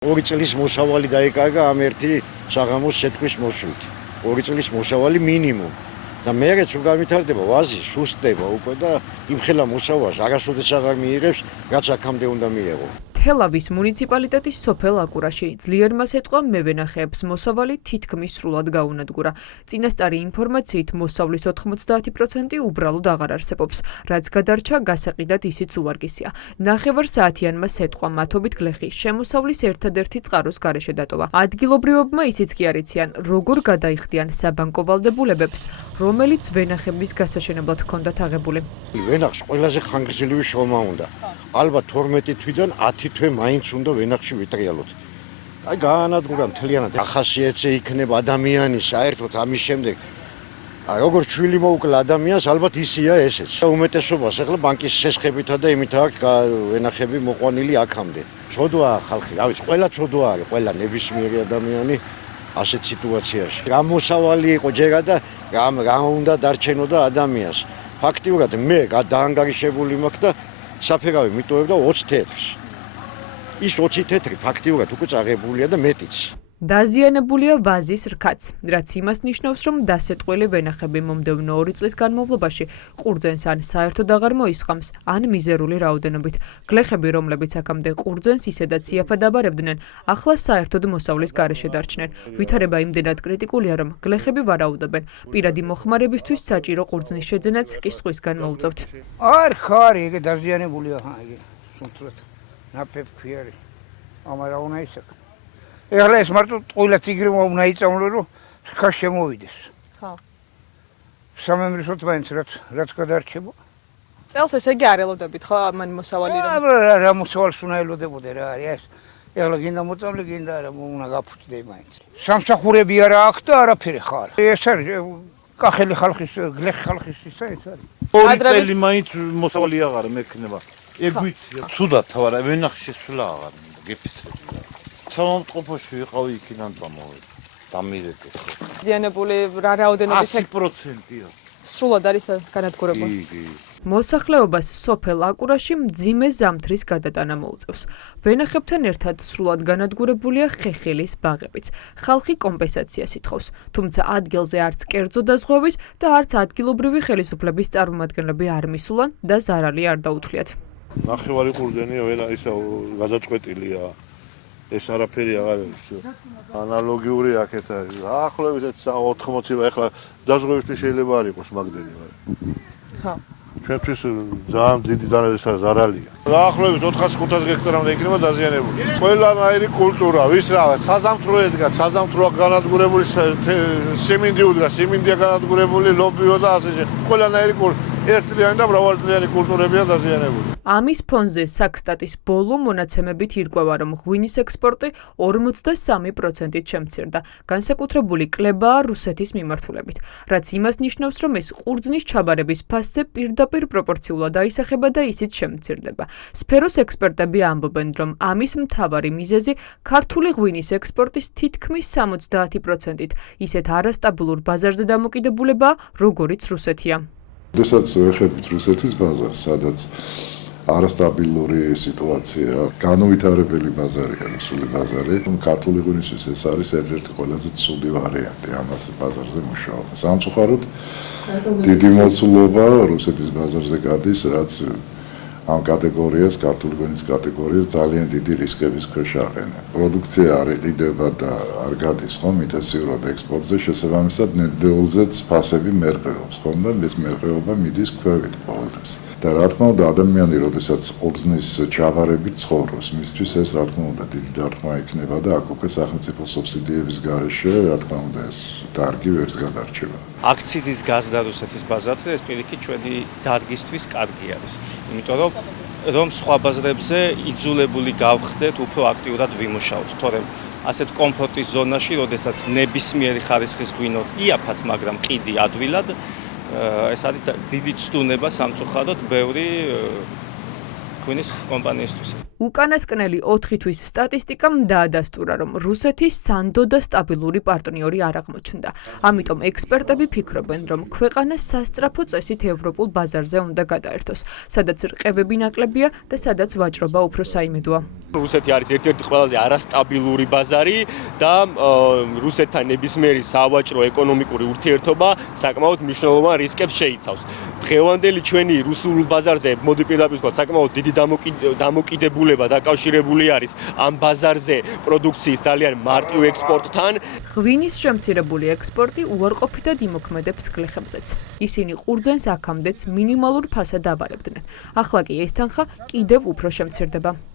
2 წლის მოსავალი დაიკარგა ამ ერთი საღამოს სეთქვის მოსვლით. 2 წლის მოსავალი მინიმუმ. და მეც რო გავითარდება ვაზი, სუსტდება უკვე და იმხელა მოსავალს არასოდეს აღარ მიიღებს, რაც აქამდე უნდა მიეღო. თელავის მუნიციპალიტეტის სოფელ აკურაში ძლიერმა სიტყვა მევენახეებს მოსავალი თითქმის სრულად გაუნადგურა. წინასწარი ინფორმაციით მოსავლის 90% უბრალოდ აღარ არსებობს, რაც გადარჩა გასაყიდად ისიც უვარგისია. ნახევარ საათიანმა სიტყვა მათობით გლეხი შემოსავლის ერთადერთი წყაროს გარეშე დატოვა. ადგილობრივებმა ისიც კი არ იციან, როგორ გადაიხდიან საბანკო ვალდებულებებს, რომელიც ვენახების გასაშენებლად ჰქონდათ აღებული. ვენახს ყველაზე ხანგრძლივი შრომა უნდა. ალბათ 12 თვიდან 10 თვე მაინც უნდა ვენახში ვიტრიალოთ. აი გაანადგურა მთლიანად ახასიათზე იქნება ადამიანის საერთოდ ამის შემდეგ. როგორც ჩვილი მოუკლა ადამიანს, ალბათ ისია ესეც. უმეტესობას ახლა ბანკის სესხებითა და იმით აქვს ვენახები მოყვანილი აქამდე. ცოდვაა ხალხი, რა ვიცი, ყველა ცოდვა არის, ყველა ნებისმიერი ადამიანი ასეთ სიტუაციაში. რა მოსავალი იყო ჯერა და რა უნდა დარჩენოდა ადამიანს. ფაქტიურად მე დაანგარიშებული მაქვს და საფერავი მიტოვებდა 20 თეთრს. ის 20 თეთრი ფაქტიურად უკვე წაღებულია და მეტიც. დაზიანებულია ვაზის რქაც, რაც იმას ნიშნავს, რომ დასეტყვილი ვენახები მომდევნო 2 წლის განმავლობაში ყურძენს ან საერთოდ აღარ მოისხამს, ან მიზერული რაოდენობით. გლეხები, რომლებიც აქამდე ყურძენს ისედაც იაფად აბარებდნენ, ახლა საერთოდ მოსავლის გარეშე დარჩნენ. ვითარება იმდენად კრიტიკულია, რომ გლეხები ვარაუდობენ, პირადი მოხმარებისთვის საჭირო ყურძნის შეძენაც კი სხვისგან მოუწევთ. არ ხარი, ეგ დაზიანებულია, ეგ სულთად ნაფებ ქვიარი. ამარა უნდა ისაკ. ეხლა ეს მარტო ყველა ციგრი უნდა იწამლო, რომ ხა შემოვიდეს. ხო. სამემრისოთ მაინც რაც გადარჩება. წელს ესე იგი არ ელოდებით ხო ამან მოსავალი რომ? რა მოსავალს უნდა ელოდებოდე რა არის ეს. ეხლა გინდა მოწამლე, გინდა არა, უნდა გაფუჭდე მაინც. სამსახურები არა აქვს და არაფერი ხარ. ეს არის კახელი ხალხის, გლეხი ხალხის ისა ეს არის. 2 წელი მაინც მოსავალი აღარ მექნება. ეგ ვიცია. ცუდად თავარა ვენახში სულა აღარ გეფიცრები. სამომწყობოში ვიყავი იქიდან წამოვედი. დამირეკეს. ზიანებული რა რაოდენობის 100%-ია. სრულად არის განადგურებული. კი. მოსახლეობას სოფელ აკურაში მძიმე ზამთრის გადატანა მოუწევს. ვენახებთან ერთად სრულად განადგურებულია ხეხილის ბაღებიც. ხალხი კომპენსაციას ითხოვს, თუმცა ადგილზე არც კერძო დაზღვევის და არც ადგილობრივი ხელისუფლების წარმომადგენლები არ მისულან და ზარალი არ დაუთვლიათ. ნახევარი ყურძენია, ვენა ისა გაზაწყვეტილია. ეს არაფერი აღარ არის. ანალოგიური აქეთ არის. ახლავე 80 ეხლა დაზღვევისთვის შეიძლება არ იყოს მაგდენი. ხო. ჩვენთვის ძალიან დიდი ზარალია. ახლავე 400-500 ჰექტარამდე იქნება დაზიანებული. ყველანაირი კულტურა, ვის რაღაც, საზამთრო ედგა, საზამთროა განადგურებული, სიმინდი უდგა, სიმინდია განადგურებული, ლობიო და ასე შემდეგ. ყველანაირი ერთწლიანი და მრავალწლიანი კულტურებია დაზიანებული. ამის ფონზე საქსტატის ბოლო მონაცემებით ირკვევა, რომ ღვინის ექსპორტი 53%-ით შემცირდა. განსაკუთრებული კლებაა რუსეთის მიმართულებით, რაც იმას ნიშნავს, რომ ეს ყურძნის ჩაბარების ფასზე პირდაპირ პროპორციულად აისახება და ისიც შემცირდება. სფეროს ექსპერტები ამბობენ, რომ ამის მთავარი მიზეზი ქართული ღვინის ექსპორტის თითქმის 70%-ით ისეთ არასტაბილურ ბაზარზე დამოკიდებულებაა, როგორიც რუსეთია. როდესაც ვეხებით რუსეთის ბაზარს, სადაც არასტაბილური სიტუაცია, განუვითარებელი ბაზარია რუსული ბაზარი, ქართული ღვინისთვის ეს არის ერთ-ერთი ყველაზე ცუდი ვარიანტი ამას ბაზარზე მუშაობა. სამწუხაროდ დიდი მოცულობა რუსეთის ბაზარზე გადის, რაც ამ კატეგორიას, ქართული ღვინის კატეგორიას ძალიან დიდი რისკების ქვეშ აყენებს. პროდუქცია არ იყიდება და არ გადის ხომ ინტენსიურად ექსპორტზე, შესაბამისად ნედლეულზეც ფასები მერყეობს ხომ და ეს მერყეობა მიდის ქვევით ყოველთვის. და რა თქმა უნდა ადამიანი, როდესაც ყურძნის ჩაბარებით ცხოვრობს, მისთვის ეს რა თქმა უნდა დიდი დარტყმა იქნება და აქ უკვე სახელმწიფო სუბსიდიების გარეშე, რა თქმა უნდა ეს დარგი ვერც გადარჩება. აქციზის გაზდა რუსეთის ბაზარზე ეს პირიქით ჩვენი დარგისთვის კარგი არის. იმიტომ რომ სხვა ბაზრებზე იძულებული გავხდეთ უფრო აქტიურად ვიმუშაოთ, თორემ ასეთ კომფორტის ზონაში, როდესაც ნებისმიერი ხარისხის ღვინოთ იაფად, მაგრამ კიდი ადვილად ეს არის დიდი ცდუნება სამწუხაროდ ბევრი ღვინის კომპანიისთვის. უკანასკნელი 4 თვის სტატისტიკამ დაადასტურა, რომ რუსეთის სანდო და სტაბილური პარტნიორი არ აღმოჩნდა. ამიტომ ექსპერტები ფიქრობენ, რომ ქვეყანა სასწრაფო წესით ევროპულ ბაზარზე უნდა გადაერთოს, სადაც რყევები ნაკლებია და სადაც ვაჭრობა უფრო საიმედოა. რუსეთი არის ერთ-ერთი ყველაზე არასტაბილური ბაზარი და რუსეთთან ნებისმიერი სავაჭრო ეკონომიკური ურთიერთობა საკმაოდ მნიშვნელოვან რისკებს შეიცავს. დღევანდელი ჩვენი რუსულ ბაზარზე მოდი პირდაპირ ვთქვათ, საკმაოდ დიდი დამოკიდებულება დაკავშირებული არის ამ ბაზარზე პროდუქციის ძალიან მარტივ ექსპორტთან. ღვინის შემცირებული ექსპორტი უარყოფითად იმოქმედებს გლეხებზეც. ისინი ყურძენს აქამდეც მინიმალურ ფასად აბარებდნენ. ახლა კი ეს თანხა კიდევ უფრო შემცირდება.